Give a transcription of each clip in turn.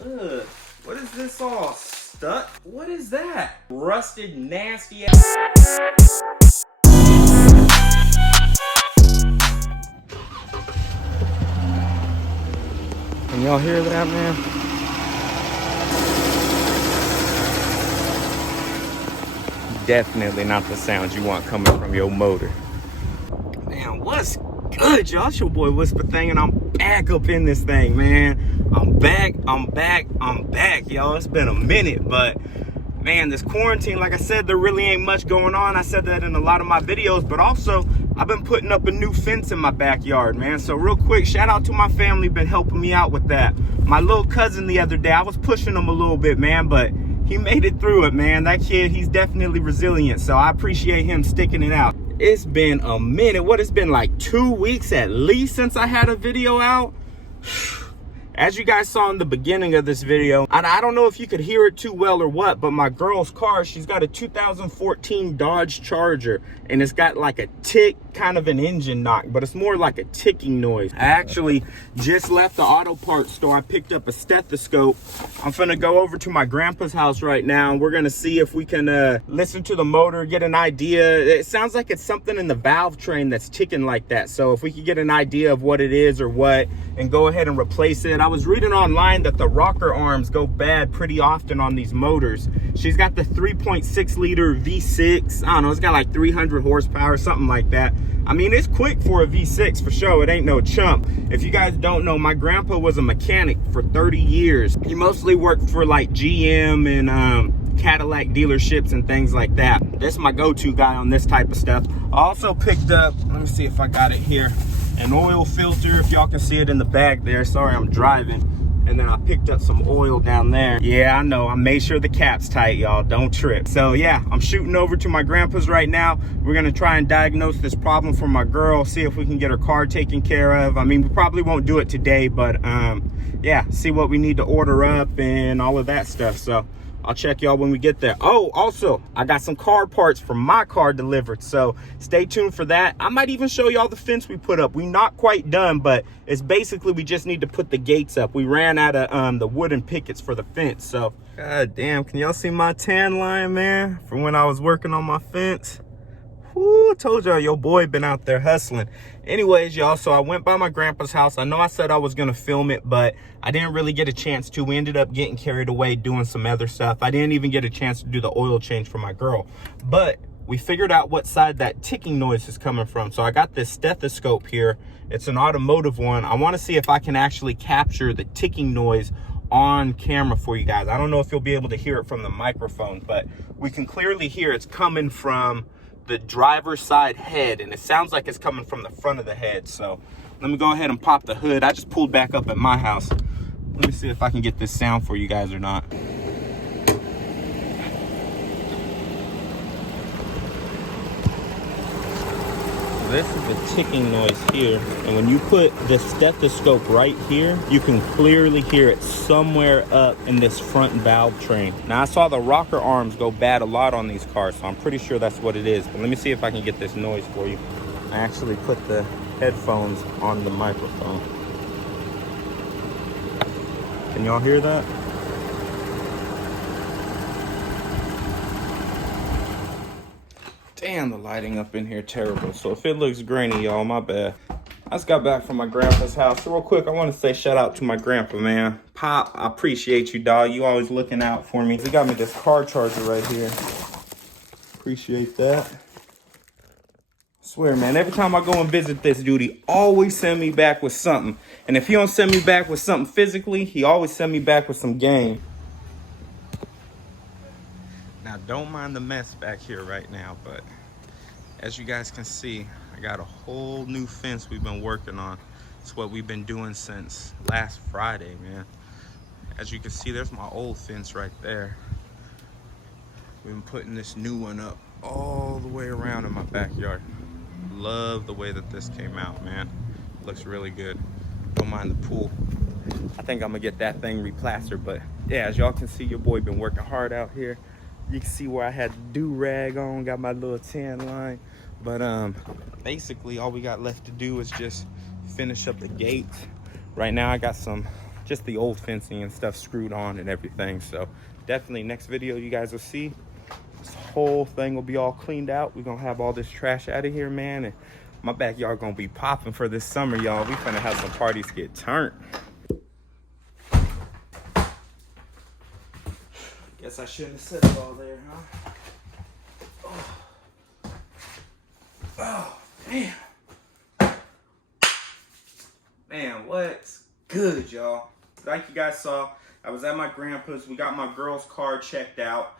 Ugh, what is this all stuck? What is that? Rusted, nasty ass. Can y'all hear that, man? Definitely not the sound you want coming from your motor. Man, what's good, y'all? It's your boy Whisper Thing, and I'm back up in this thing, man. I'm back, y'all. It's been a minute, but man, this quarantine, like I said, there really ain't much going on. I said that in a lot of my videos, but also I've been putting up a new fence in my backyard, man. So real quick, shout out to my family, been helping me out with that. My little cousin the other day, I was pushing him a little bit, man, but he made it through it, man. That kid, he's definitely resilient, so I appreciate him sticking it out. It's been a minute. What, it's been like 2 weeks at least since I had a video out. As you guys saw in the beginning of this video, I don't know if you could hear it too well or what, but my girl's car, she's got a 2014 Dodge Charger, and it's got like a tick, kind of an engine knock, but it's more like a ticking noise. I actually just left the auto parts store. I picked up a stethoscope. I'm finna go over to my grandpa's house right now, and we're gonna see if we can listen to the motor, get an idea. It sounds like it's something in the valve train that's ticking like that. So if we could get an idea of what it is or what, and go ahead and replace it. I was reading online that the rocker arms go bad pretty often on these motors. She's got the 3.6 liter V6. I don't know, it's got like 300 horsepower, something like that. I mean, it's quick for a V6 for sure. It ain't no chump. If you guys don't know, my grandpa was a mechanic for 30 years. He mostly worked for like GM and Cadillac dealerships and things like that. This is my go-to guy on this type of stuff. I also picked up, let me see if I got it here, an oil filter, if y'all can see it in the bag there. Sorry, I'm driving. And then I picked up some oil down there. Yeah, I know, I made sure the cap's tight, y'all, don't trip. So yeah, I'm shooting over to my grandpa's right now. We're gonna try and diagnose this problem for my girl, see if we can get her car taken care of. I mean, we probably won't do it today, but yeah, see what we need to order up and all of that stuff. So I'll check y'all when we get there. Oh, also, I got some car parts from my car delivered, so stay tuned for that. I might even show y'all the fence we put up. We're not quite done, but it's basically we just need to put the gates up. We ran out of the wooden pickets for the fence, so. God damn, can y'all see my tan line, man, from when I was working on my fence? Whoo, told y'all your boy been out there hustling. Anyways, y'all, so I went by my grandpa's house. I know I said I was gonna film it, but I didn't really get a chance to. We ended up getting carried away doing some other stuff. I didn't even get a chance to do the oil change for my girl, but we figured out what side that ticking noise is coming from. So I got this stethoscope here. It's an automotive one. I want to see if I can actually capture the ticking noise on camera for you guys. I don't know if you'll be able to hear it from the microphone, but we can clearly hear it's coming from the driver's side head, and it sounds like it's coming from the front of the head. So let me go ahead and pop the hood. I just pulled back up at my house. Let me see if I can get this sound for you guys or not. This is a ticking noise here, and when you put the stethoscope right here, you can clearly hear it somewhere up in this front valve train. Now, I saw the rocker arms go bad a lot on these cars, so I'm pretty sure that's what it is. But let me see if I can get this noise for you. I actually put the headphones on the microphone. Can y'all hear that? Damn, the lighting up in here terrible. So if it looks grainy, y'all, my bad. I just got back from my grandpa's house. So real quick, I want to say shout out to my grandpa, man. Pop, I appreciate you, dog. You always looking out for me. He got me this car charger right here. Appreciate that. I swear, man, every time I go and visit this dude, he always send me back with something. And if he don't send me back with something physically, he always send me back with some game. Now, don't mind the mess back here right now, but as you guys can see, I got a whole new fence we've been working on. It's what we've been doing since last Friday, man. As you can see, there's my old fence right there. We've been putting this new one up all the way around in my backyard. Love the way that this came out, man. Looks really good. Don't mind the pool. I think I'm gonna get that thing replastered, but yeah, as y'all can see, your boy been working hard out here. You can see where I had the do-rag on, got my little tan line. But basically all we got left to do is just finish up the gates. Right now I got some just the old fencing and stuff screwed on and everything. So definitely next video you guys will see, this whole thing will be all cleaned out. We're gonna have all this trash out of here, man, and my backyard gonna be popping for this summer, y'all. We finna have some parties get turned. Guess I shouldn't have said it all there, huh? Oh man. Man, what's good, y'all? Like you guys saw, I was at my grandpa's. We got my girl's car checked out.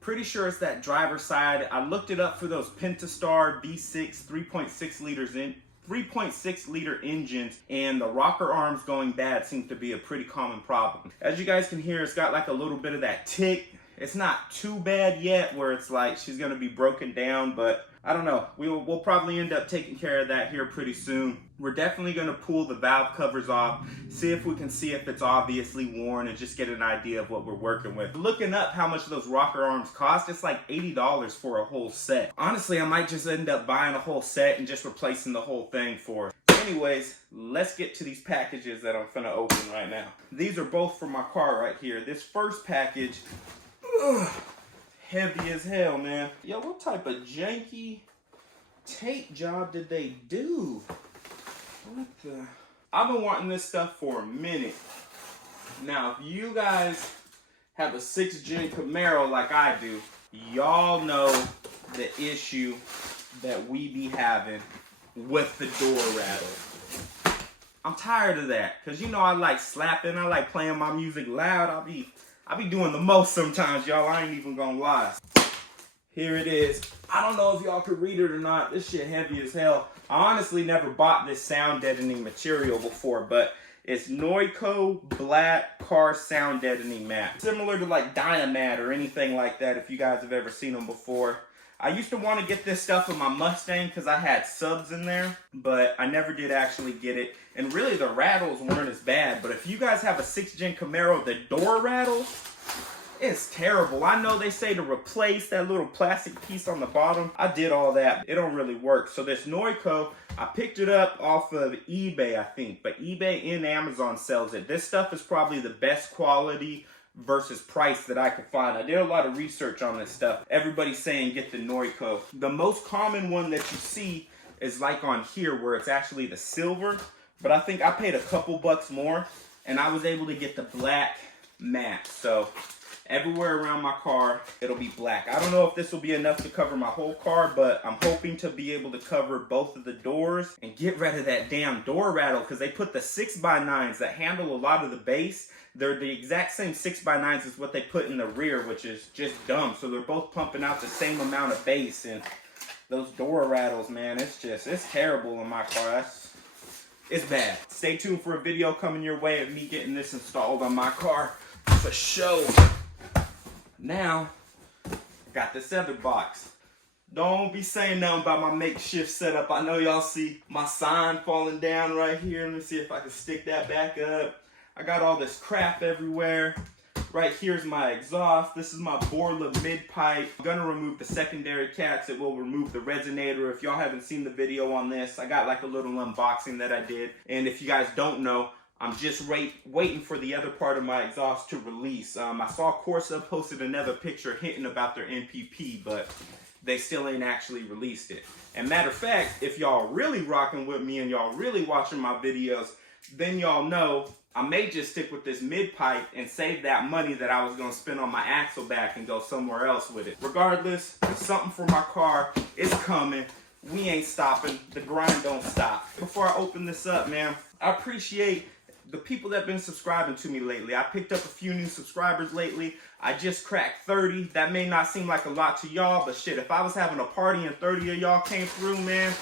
Pretty sure it's that driver's side. I looked it up for those Pentastar V6 3.6 liter engines, and the rocker arms going bad seems to be a pretty common problem. As you guys can hear, it's got like a little bit of that tick. It's not too bad yet where it's like she's gonna be broken down, but I don't know. We'll probably end up taking care of that here pretty soon. We're definitely gonna pull the valve covers off, see if we can see if it's obviously worn, and just get an idea of what we're working with. Looking up how much those rocker arms cost, it's like $80 for a whole set. Honestly, I might just end up buying a whole set and just replacing the whole thing for it. Anyways, let's get to these packages that I'm finna open right now. These are both for my car right here. This first package, ugh, heavy as hell, man. Yo, what type of janky tape job did they do? What the? I've been wanting this stuff for a minute. Now, if you guys have a 6th gen Camaro like I do, y'all know the issue that we be having with the door rattle. I'm tired of that, because you know I like slapping, I like playing my music loud. I'll be doing the most sometimes, y'all. I ain't even gonna lie. Here it is. I don't know if y'all could read it or not. This shit heavy as hell. I honestly never bought this sound deadening material before, but it's Noico black car sound deadening mat. Similar to like Dynamat or anything like that, if you guys have ever seen them before. I used to want to get this stuff in my Mustang because I had subs in there, but I never did actually get it. And really the rattles weren't as bad, but if you guys have a 6th gen Camaro, the door rattles, it's terrible. I know they say to replace that little plastic piece on the bottom. I did all that. It don't really work. So this Noico, I picked it up off of eBay, I think, but eBay and Amazon sells it. This stuff is probably the best quality versus price that I could find. I did a lot of research on this stuff. Everybody's saying get the Noico. The most common one that you see is like on here where it's actually the silver, but I think I paid a couple bucks more and I was able to get the black matte. So everywhere around my car, it'll be black. I don't know if this will be enough to cover my whole car, but I'm hoping to be able to cover both of the doors and get rid of that damn door rattle, because they put the 6x9s that handle a lot of the bass. They're the exact same 6x9s as what they put in the rear, which is just dumb. So they're both pumping out the same amount of bass, and those door rattles, man, it's terrible in my car. It's bad. Stay tuned for a video coming your way of me getting this installed on my car for show. Now, I got this other box. Don't be saying nothing about my makeshift setup. I know y'all see my sign falling down right here. Let me see if I can stick that back up. I got all this crap everywhere. Right here's my exhaust. This is my Borla mid pipe. I'm gonna remove the secondary cats. It will remove the resonator. If y'all haven't seen the video on this, I got like a little unboxing that I did. And if you guys don't know, I'm just waiting for the other part of my exhaust to release. I saw Corsa posted another picture hinting about their NPP, but they still ain't actually released it. And matter of fact, if y'all really rocking with me and y'all really watching my videos, then y'all know I may just stick with this mid pipe and save that money that I was gonna spend on my axle back and go somewhere else with it. Regardless, something for my car is coming. We ain't stopping. The grind don't stop. Before I open this up, man, I appreciate the people that have been subscribing to me lately. I picked up a few new subscribers lately. I just cracked 30. That may not seem like a lot to y'all, but shit, if I was having a party and 30 of y'all came through, man,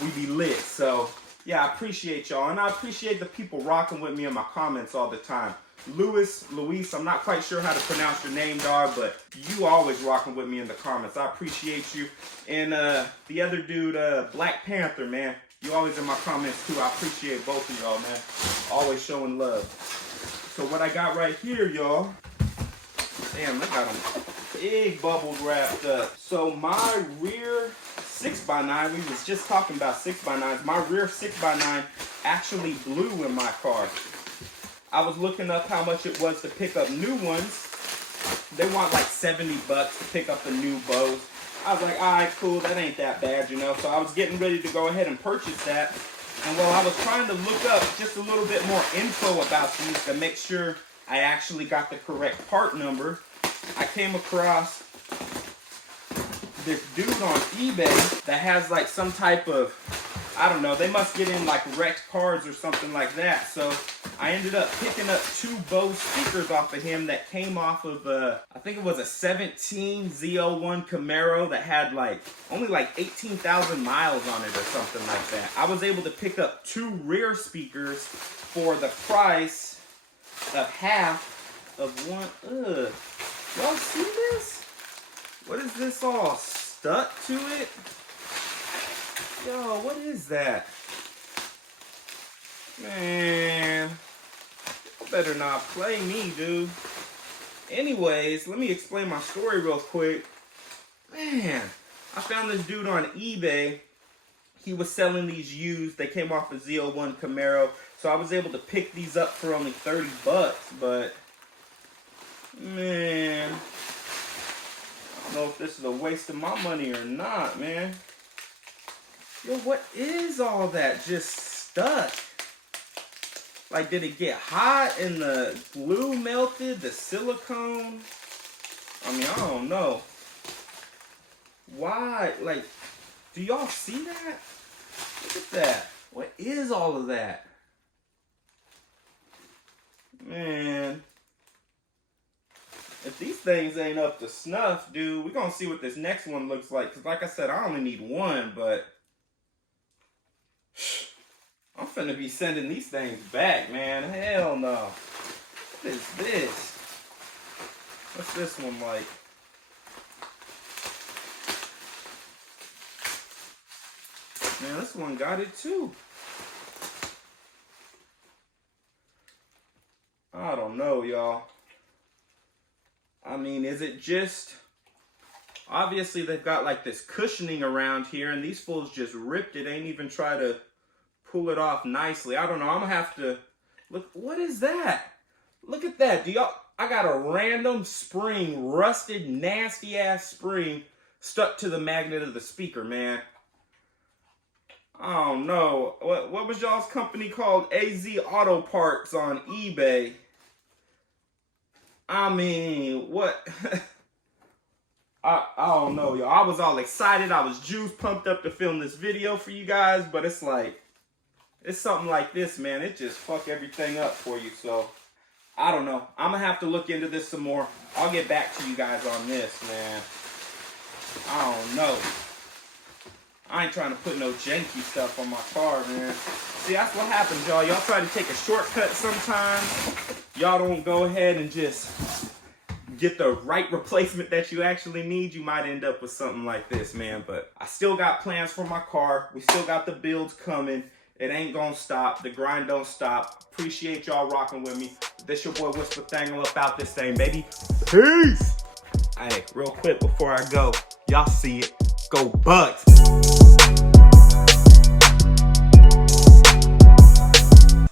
we'd be lit. So yeah, I appreciate y'all, and I appreciate the people rocking with me in my comments all the time. Luis, I'm not quite sure how to pronounce your name, dog, but you always rocking with me in the comments. I appreciate you. And the other dude, Black Panther, man, you always in my comments too. I appreciate both of y'all, man. Always showing love. So what I got right here, y'all, damn, I got them big bubbles wrapped up. So my rear 6x9, we was just talking about 6x9s. My rear 6x9 actually blew in my car. I was looking up how much it was to pick up new ones. They want like 70 bucks to pick up a new Bose. I was like, all right, cool, that ain't that bad, you know. So I was getting ready to go ahead and purchase that. And while I was trying to look up just a little bit more info about these to make sure I actually got the correct part number, I came across this dude on eBay that has like some type of, I don't know, they must get in like wrecked cars or something like that. So I ended up picking up 2 Bose speakers off of him that came off of I think it was a 17 ZL1 Camaro that had like only like 18,000 miles on it or something like that. I was able to pick up 2 rear speakers for the price of half of one. Ugh. Y'all see this? What is this all stuck to it? Yo, what is that? Man, you better not play me, dude. Anyways, let me explain my story real quick. Man, I found this dude on eBay. He was selling these used. They came off a ZL1 Camaro. So I was able to pick these up for only 30 bucks, but man, I don't know if this is a waste of my money or not, man. Yo, what is all that just stuck? Like, did it get hot and the glue melted, the silicone? I mean, I don't know. Why? Like, do y'all see that? Look at that. What is all of that? Man. If these things ain't up to snuff, dude, we're gonna see what this next one looks like. Because like I said, I only need one, but I'm finna be sending these things back, man. Hell no. What is this? What's this one like? Man, this one got it too. I don't know, y'all. I mean, is it just... Obviously, they've got like this cushioning around here, and these fools just ripped it. Ain't even try to pull it off nicely. I don't know. I'm gonna have to look. What is that? Look at that. Do y'all? I got a random spring, rusted, nasty ass spring stuck to the magnet of the speaker, man. I don't know. What was y'all's company called? AZ Auto Parts on eBay. I mean, what? I don't know, y'all. I was all excited. I was juice pumped up to film this video for you guys, but it's like, it's something like this, man. It just fuck everything up for you. So, I don't know. I'm going to have to look into this some more. I'll get back to you guys on this, man. I don't know. I ain't trying to put no janky stuff on my car, man. See, that's what happens, y'all. Y'all try to take a shortcut sometimes. Y'all don't go ahead and just get the right replacement that you actually need. You might end up with something like this, man. But I still got plans for my car. We still got the builds coming. It ain't gonna stop. The grind don't stop. Appreciate y'all rocking with me. This your boy Whisper Thang about this thing, baby. Peace. Hey, real quick before I go, y'all see it. Go Bucks.